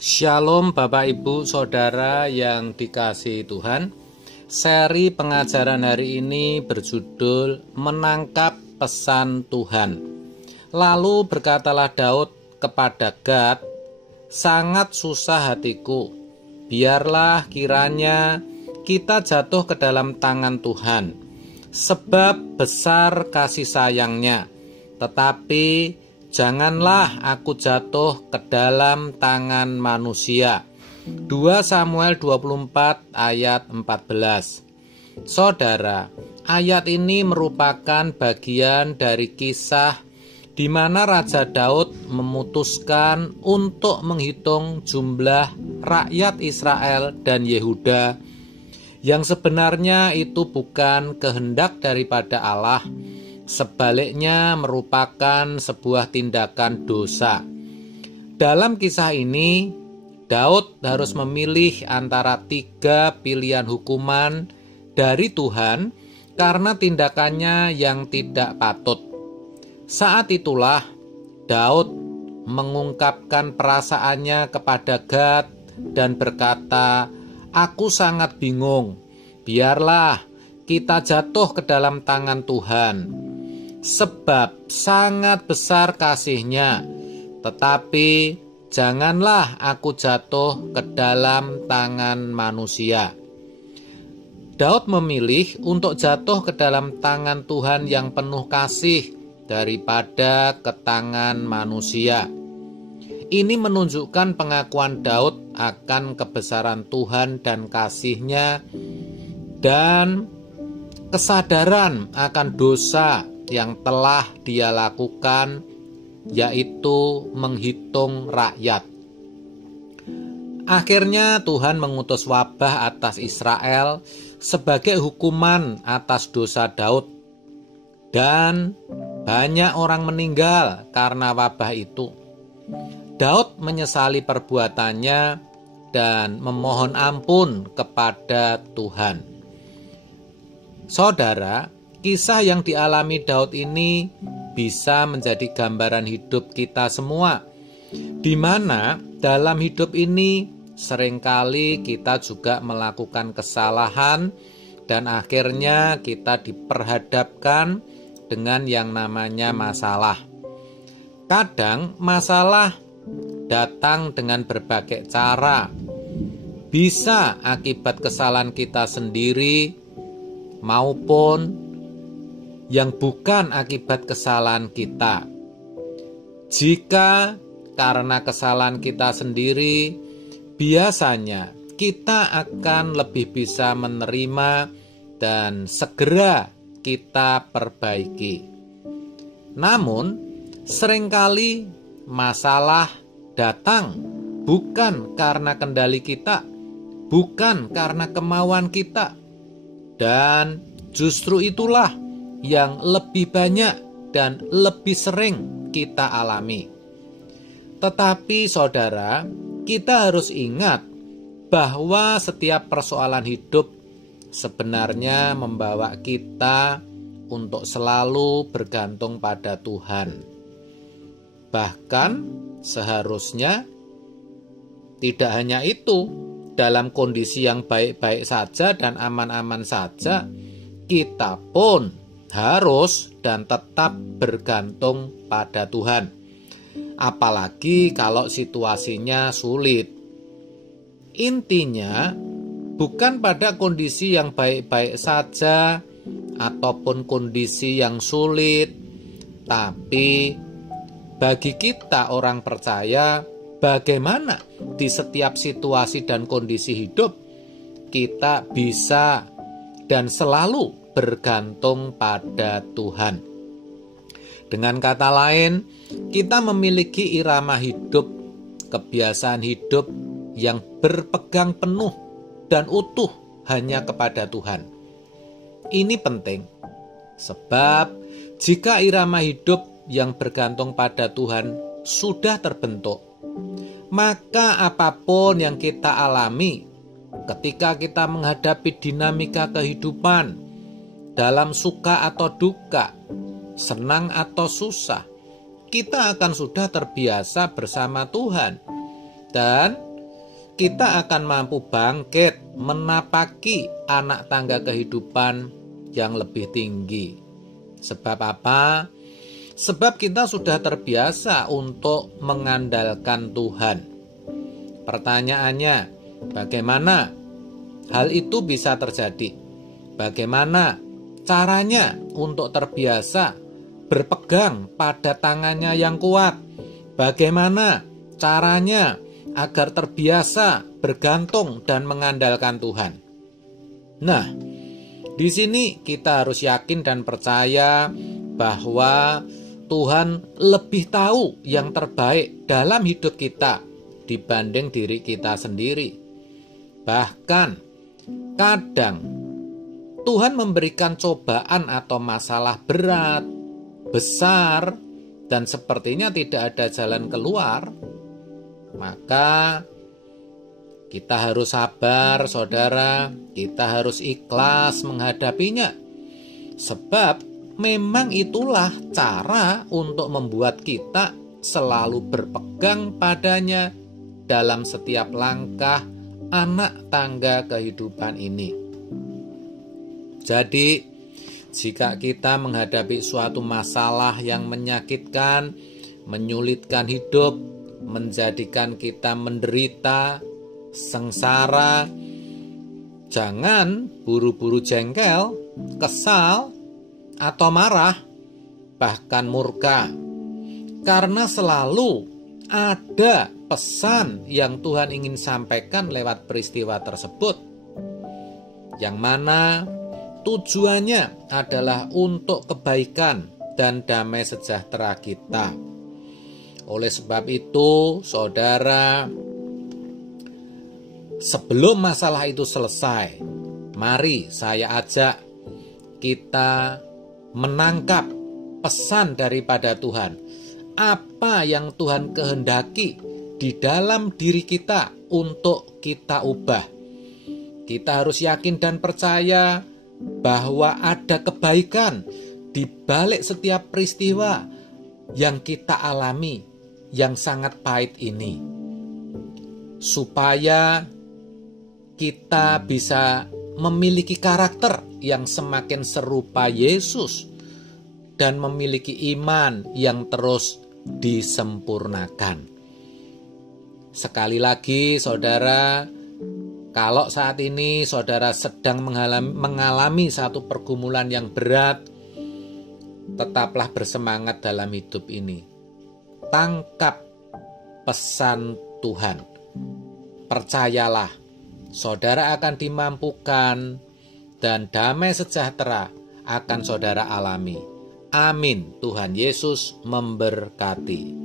Shalom Bapak Ibu Saudara yang dikasihi Tuhan. Seri pengajaran hari ini berjudul Menangkap Pesan Tuhan. Lalu berkatalah Daud kepada Gad, "Sangat susah hatiku, biarlah kiranya kita jatuh ke dalam tangan Tuhan, sebab besar kasih sayangnya, tetapi janganlah aku jatuh ke dalam tangan manusia." 2 Samuel 24 ayat 14. Saudara, ayat ini merupakan bagian dari kisah di mana Raja Daud memutuskan untuk menghitung jumlah rakyat Israel dan Yehuda, yang sebenarnya itu bukan kehendak daripada Allah. Sebaliknya merupakan sebuah tindakan dosa. Dalam kisah ini, Daud harus memilih antara 3 pilihan hukuman dari Tuhan karena tindakannya yang tidak patut. Saat itulah Daud mengungkapkan perasaannya kepada Gad dan berkata, "Aku sangat bingung, biarlah kita jatuh ke dalam tangan Tuhan. Sebab sangat besar kasih-Nya, tetapi janganlah aku jatuh ke dalam tangan manusia." Daud memilih untuk jatuh ke dalam tangan Tuhan yang penuh kasih daripada ke tangan manusia. Ini menunjukkan pengakuan Daud akan kebesaran Tuhan dan kasih-Nya, dan kesadaran akan dosa yang telah dia lakukan, yaitu menghitung rakyat. Akhirnya Tuhan mengutus wabah atas Israel sebagai hukuman atas dosa Daud, dan banyak orang meninggal karena wabah itu. Daud menyesali perbuatannya dan memohon ampun kepada Tuhan. Saudara, kisah yang dialami Daud ini bisa menjadi gambaran hidup kita semua, di mana dalam hidup ini seringkali kita juga melakukan kesalahan dan akhirnya kita diperhadapkan dengan yang namanya masalah. Kadang masalah datang dengan berbagai cara, bisa akibat kesalahan kita sendiri maupun yang bukan akibat kesalahan kita. Jika karena kesalahan kita sendiri, biasanya kita akan lebih bisa menerima dan segera kita perbaiki. Namun, seringkali masalah datang bukan karena kendali kita, bukan karena kemauan kita, dan justru itulah yang lebih banyak dan lebih sering kita alami. Tetapi saudara, kita harus ingat bahwa setiap persoalan hidup sebenarnya membawa kita untuk selalu bergantung pada Tuhan. Bahkan seharusnya tidak hanya itu, dalam kondisi yang baik-baik saja dan aman-aman saja, kita pun harus dan tetap bergantung pada Tuhan. Apalagi kalau situasinya sulit. Intinya, bukan pada kondisi yang baik-baik saja ataupun kondisi yang sulit, tapi bagi kita orang percaya, bagaimana di setiap situasi dan kondisi hidup kita bisa dan selalu bergantung pada Tuhan. Dengan kata lain, kita memiliki irama hidup, kebiasaan hidup yang berpegang penuh dan utuh hanya kepada Tuhan. Ini penting, sebab jika irama hidup yang bergantung pada Tuhan sudah terbentuk, maka apapun yang kita alami ketika kita menghadapi dinamika kehidupan, dalam suka atau duka, senang atau susah, kita akan sudah terbiasa bersama Tuhan. Dan kita akan mampu bangkit menapaki anak tangga kehidupan yang lebih tinggi. Sebab apa? Sebab kita sudah terbiasa untuk mengandalkan Tuhan. Pertanyaannya, bagaimana hal itu bisa terjadi? Bagaimana caranya untuk terbiasa berpegang pada tangannya yang kuat? Bagaimana caranya agar terbiasa bergantung dan mengandalkan Tuhan? Nah, di sini kita harus yakin dan percaya bahwa Tuhan lebih tahu yang terbaik dalam hidup kita dibanding diri kita sendiri. Bahkan kadang Tuhan memberikan cobaan atau masalah berat, besar, dan sepertinya tidak ada jalan keluar. Maka kita harus sabar, saudara. Kita harus ikhlas menghadapinya. Sebab memang itulah cara untuk membuat kita selalu berpegang padanya dalam setiap langkah anak tangga kehidupan ini. Jadi, jika kita menghadapi suatu masalah yang menyakitkan, menyulitkan hidup, menjadikan kita menderita, sengsara, jangan buru-buru jengkel, kesal, atau marah, bahkan murka. Karena selalu ada pesan yang Tuhan ingin sampaikan lewat peristiwa tersebut, yang mana tujuannya adalah untuk kebaikan dan damai sejahtera kita. Oleh sebab itu, saudara, sebelum masalah itu selesai, mari saya ajak kita menangkap pesan daripada Tuhan. Apa yang Tuhan kehendaki di dalam diri kita untuk kita ubah. Kita harus yakin dan percaya bahwa ada kebaikan di balik setiap peristiwa yang kita alami, yang sangat pahit ini, supaya kita bisa memiliki karakter yang semakin serupa Yesus dan memiliki iman yang terus disempurnakan. Sekali lagi, saudara, kalau saat ini saudara sedang mengalami satu pergumulan yang berat, tetaplah bersemangat dalam hidup ini. Tangkap pesan Tuhan. Percayalah, saudara akan dimampukan dan damai sejahtera akan saudara alami. Amin. Tuhan Yesus memberkati.